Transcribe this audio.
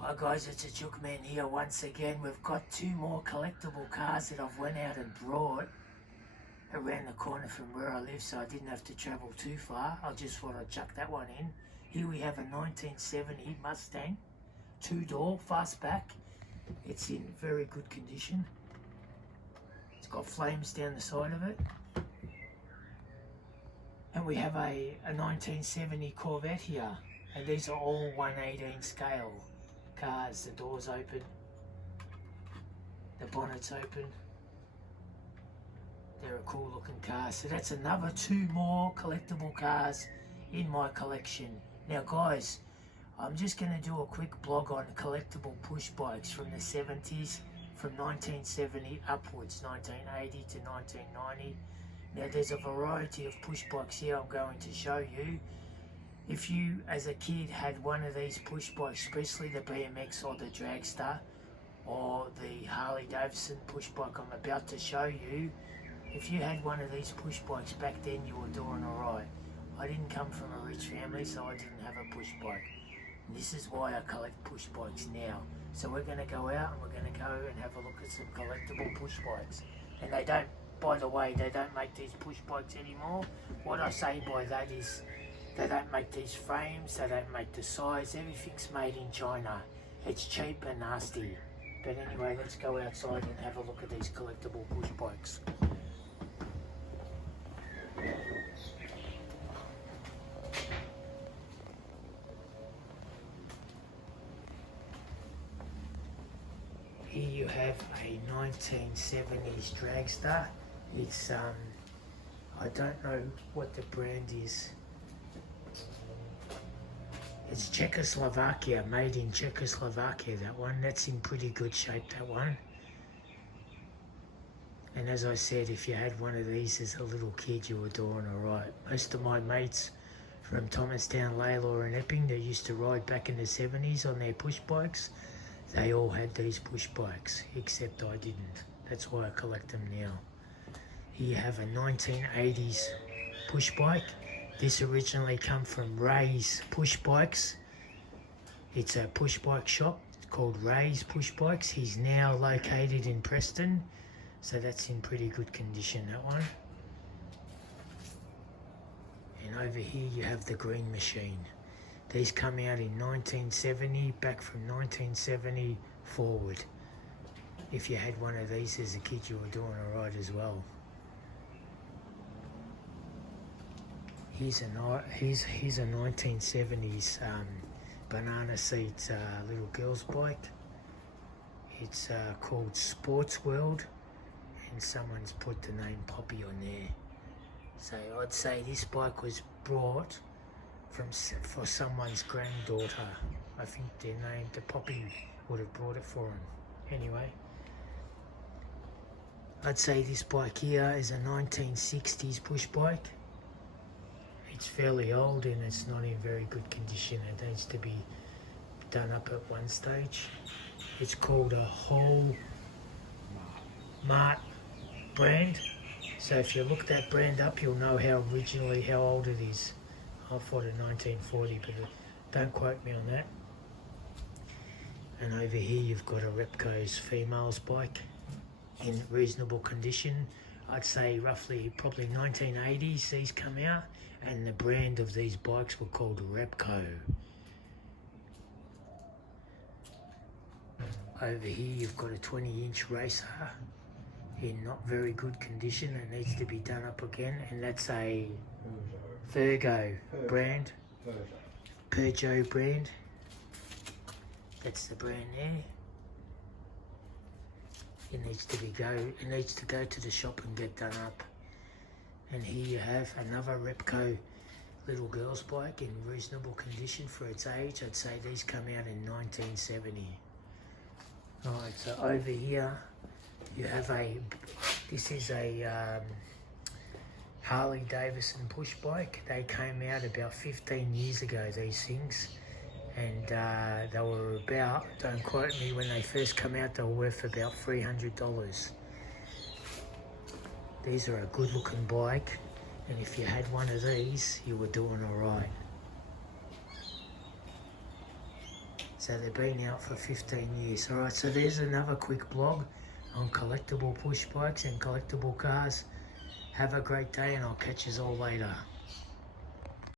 Hi guys, it's a Jookman here once again. We've got two more collectible cars that I've went out and brought around the corner from where I live, so I didn't have to travel too far. I just thought I'd chuck that one in. Here we have a 1970 Mustang, two-door, fastback. It's in very good condition. It's got flames down the side of it. And we have a 1970 Corvette here, and these are all 1/18 scale cars. The doors open, the bonnet's open. They're a cool looking car. So that's another two more collectible cars in my collection. Now guys, I'm just going to do a quick blog on collectible push bikes from the 70s, from 1970 upwards, 1980 to 1990. Now there's a variety of push bikes here I'm going to show you. If you as a kid had one of these push bikes, especially the BMX or the Dragster or the Harley Davidson push bike I'm about to show you, if you had one of these push bikes back then, you were doing alright. I didn't come from a rich family, so I didn't have a push bike. And this is why I collect push bikes now. So we're going to go out and we're going to go and have a look at some collectible push bikes. And they don't, by the way, they don't make these push bikes anymore. What I say by that is, they don't make these frames, they don't make the size, everything's made in China. It's cheap and nasty. But anyway, let's go outside and have a look at these collectible push bikes. Here you have a 1970s Dragster. It's, I don't know what the brand is. It's Czechoslovakia, made in Czechoslovakia, that one. That's in pretty good shape, that one. And as I said, if you had one of these as a little kid, you were doing alright. Most of my mates from Thomastown, Laylaw and Epping that used to ride back in the 70s on their push bikes, they all had these push bikes, except I didn't. That's why I collect them now. Here you have a 1980s push bike. This originally come from Ray's Push Bikes. It's a push bike shop called Ray's Push Bikes. He's now located in Preston, so that's in pretty good condition, that one. And over here you have the Green Machine. These come out in 1970, back from 1970 forward. If you had one of these as a kid, you were doing alright as well. Here's a 1970s banana seat little girl's bike. It's called Sports World, and someone's put the name Poppy on there. So I'd say this bike was brought for someone's granddaughter. I think their name, the Poppy, would have brought it for him. Anyway, I'd say this bike here is a 1960s push bike. It's fairly old and it's not in very good condition. It needs to be done up at one stage. It's called a Whole Mart brand. So if you look that brand up, you'll know how old it is. I thought it 1940, but don't quote me on that. And over here you've got a Repco's female's bike in reasonable condition. I'd say roughly probably 1980s these come out, and the brand of these bikes were called Repco. Over here you've got a 20-inch racer in not very good condition. It needs to be done up again, and that's a Virgo brand, Peugeot brand. That's the brand there. It needs to go to the shop and get done up. And here you have another Repco little girl's bike in reasonable condition for its age. I'd say these come out in 1970. Alright, so over here you have this is a Harley Davidson push bike. They came out about 15 years ago, these things. And they were about, don't quote me, when they first come out, they were worth about $300. These are a good looking bike, and if you had one of these, you were doing alright. So they've been out for 15 years. Alright, so there's another quick blog on collectible push bikes and collectible cars. Have a great day and I'll catch you all later.